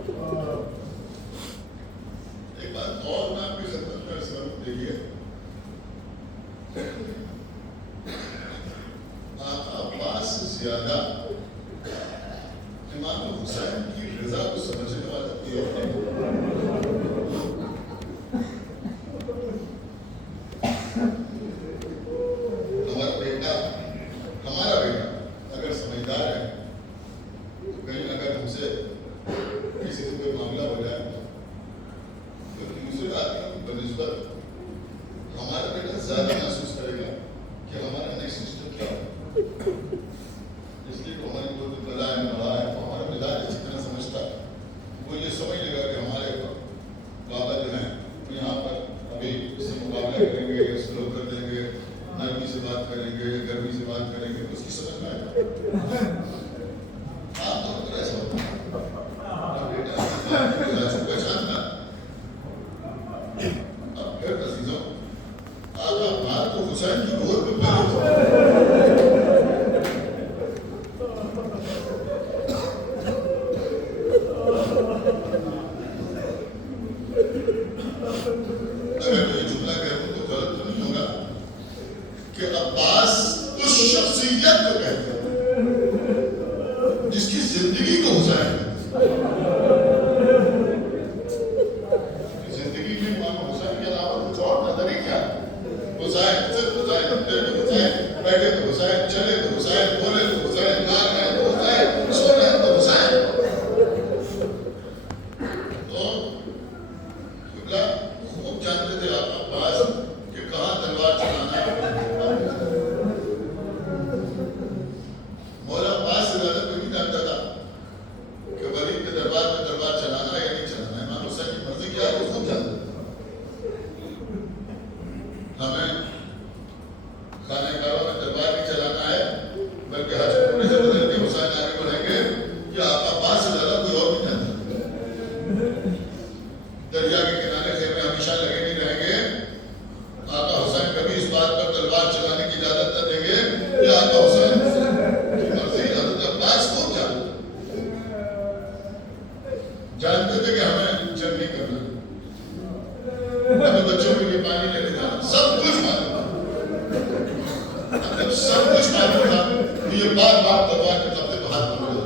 एक बात और मैं आपकी खिदमत में अर्ज करूं, देखिए आका अब्बास से ज्यादा इमाम हुसैन की रजा को समझने वाला कोई और नहीं। हमारा बेटा अगर समझदार है तो कहीं अगर हमसे किसी से कोई मामला हो जाए तो दूसरे आदमी की बनिस्बत हमारा बेटा ज्यादा महसूस करेगा कि हमारा नेक्स्ट सिस्टम क्या है। इसलिए तो हमारी कोई भी बला है बड़ा है तो हमारा मिजाज अच्छी तरह समझता है, वो ये समझ लेगा कि हमारे बाबा जो हैं वो यहाँ पर अभी इससे मुकाबला करेंगे या स्लो कर देंगे, नरमी से बात करेंगे, गर्मी से बात करेंगे, तो उसकी समझ में आएगा। आमतौर पर ऐसा होता है बेटा पहचानना। अब फिर अजीजों आका भारत को हुसैन की गोद में अगर कोई जुमला कहूं तो गलत तो नहीं होगा कि अब्बास उस शख्सियत को कहते हैं जिसकी जिंदगी को हुसैन जिंदगी में इमाम हुसैन के अलावा कुछ और नजर ही क्या। हुसैन सिर्फ हुसैन, उठे तो हुसैन, बैठे तो हुसैन, चले तो हुसैन, बोले तो हुसैन, गा रहे तो हुसैन, सो रहे तो हुसैन। तो खुदा खूब जानते थे आप अब्बास कि कहाँ तलवार चलाना है। मौला अब्बास से ज्यादा कोई नहीं जानता था कि वलीद के दरबार में तलवार चलाना है या नहीं चलाना है। इमाम हुसैन की मर्जी क्या है वो खूब जानते थे। हमें खाने काबा में तलवार नहीं चलाना है बल्कि हज पूरे से बदल के हुसैन आगे बढ़ेंगे कि आप अब्बास से ज्यादा कोई और नहीं जानता। दरिया के किनारे खेमे हमेशा लगे नहीं रहेंगे। आका हुसैन कभी इस बात पर तलवार चलाने की इजाजत न देंगे कि आका हुसैन की मर्जी। हजरत अब्बास को जानते थे कि हमें जंग नहीं करना, हमें बच्चों के लिए पानी लेने जाना, सब कुछ मालूम था। जब सब कुछ मालूम था तो ये बार बार तलवार के कब्जे पर हाथ पकड़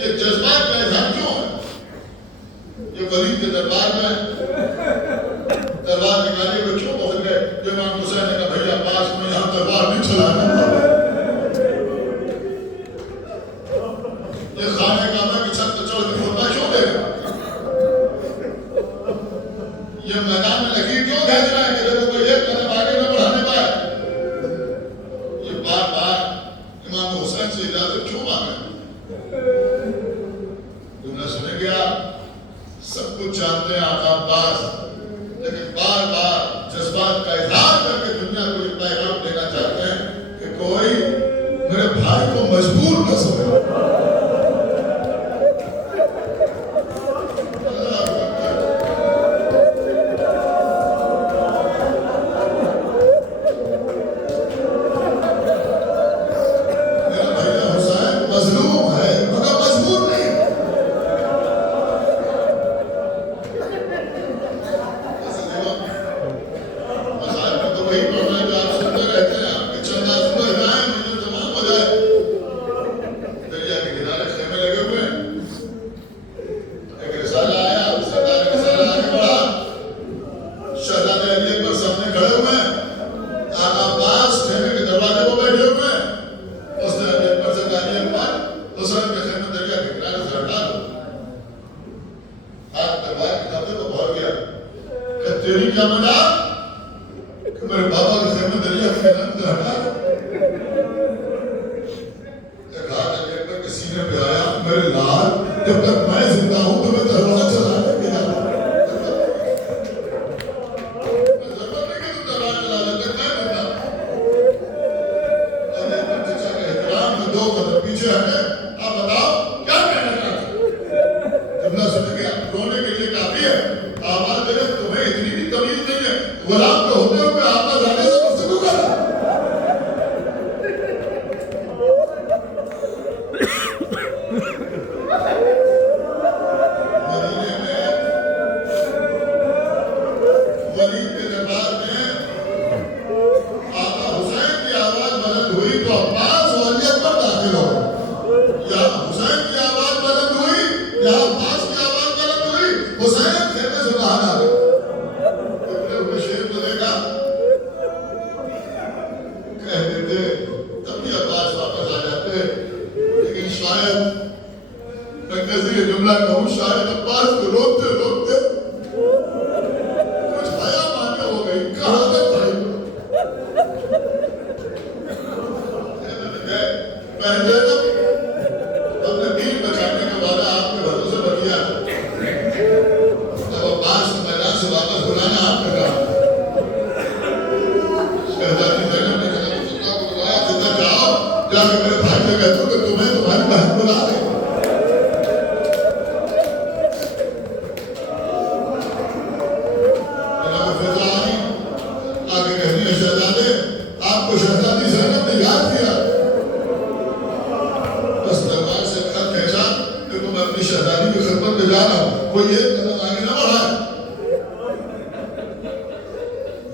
ये जज्बात का इजहार क्यों है। ये वलीद के दरबार में तलवार निकाले हुए क्यों पहुंच गए। जो इमाम हुसैन ने कहा भैया अब्बास में यहाँ तलवार नहीं चलाना। ये खाने काबा की छत पर चढ़ के खुतबा क्यों देगा। ये मैदान में लकीर क्यों भेज रहा है कि देखो कोई एक कदम आगे न बढ़ाने पाए। ये बार बार इमाम हुसैन से इजाजत क्यों मांगे। तुमने सुने क्या सब कुछ जानते हैं आका अब्बास, लेकिन बार बार जज्बात का इजहार करके दुनिया को एक पैगाम देना चाहते हैं कि कोई मेरे भाई को मजबूर न समझे। तेरी क्या मजा कि मेरे बाबा के खेमे दरिया के किनारे से हटा। एक हाथ लेकर के सीने पे आया, मेरे लाल जब तक मैं जिंदा हूं तो मैं तलवार चलाने के लिए जरूरत नहीं कि तू तलवार चला ले, मैं बंदा। अरे चचा के एहतराम में 2 कदम पीछे हटे। आप बताओ क्या कहना चाहते। तुमने सुन गया रोने के लिए काफी है। आवाज दे तुम्हें इतनी भी तमीज नहीं है। गुलाम तो होते हुए आपका जाने से गुफ्तगू कर। यहाँ पास की आवाज गलत हुई, हुसैन खेमे से बाहर आ गए। इतने हुए शेर को देखा, कह देते तभी अब्बास वापस आ जाते, लेकिन शायद मैं कैसे ये जुमला कहूँ, शायद अब्बास को रोकते रोकते कुछ हया माने हो गई। कहाँ तक भाई पहले तो अपने दीन बचाने का वादा आपके भरोसे पर किया, अब अब्बास मैदान से वापस बुलाना आपका काम। शहजादी ज़ैनब ने जनाब सुल्तान को बुलाया, सीधा जाओ जाकर मेरे भाई से कह दो कि तुम्हें तुम्हारी बहन बुला रहे। आगे कहनी है शहजादे, आपको शहजादी ज़ैनब ने याद किया, बस दरबार से खत भेजा कि तुम अपनी शहजादी की खिदमत में जाना, कोई एक कदम आगे न बढ़ाए,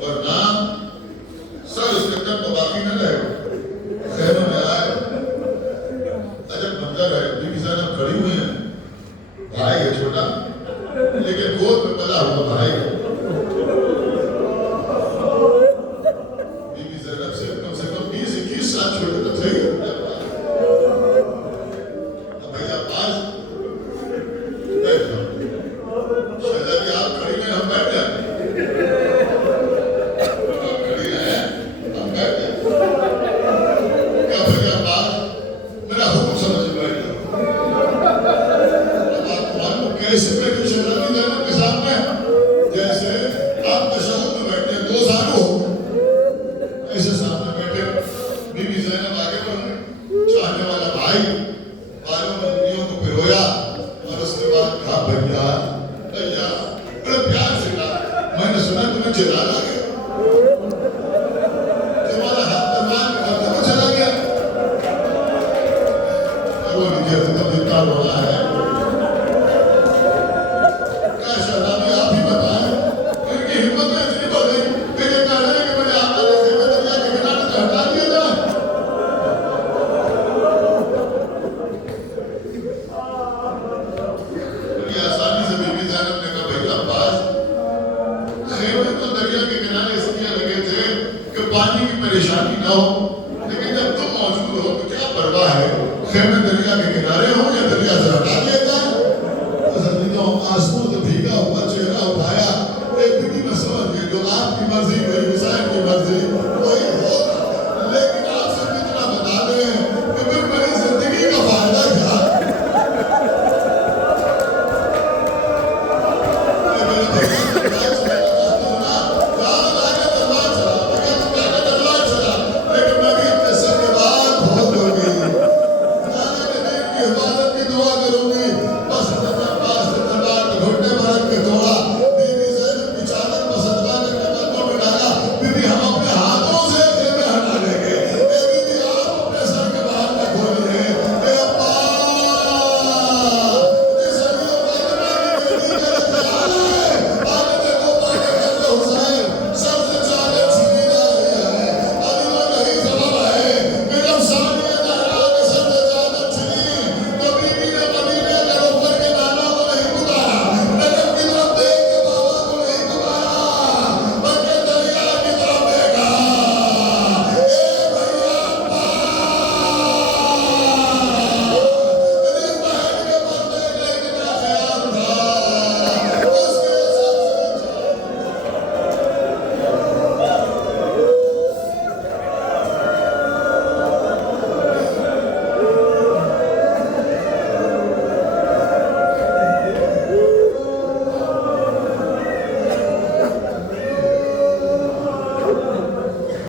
वरना सर उसके तक तो बाकी न रहे। खैरों में आए, अजब मंजर है, बीबी ज़ैनब खड़ी हुई है, भाई है छोटा, लेकिन गोद में पला हुआ भाई है। बीबी ज़ैनब से कम 20-21 साल छोटे तो थे। अब भैया पास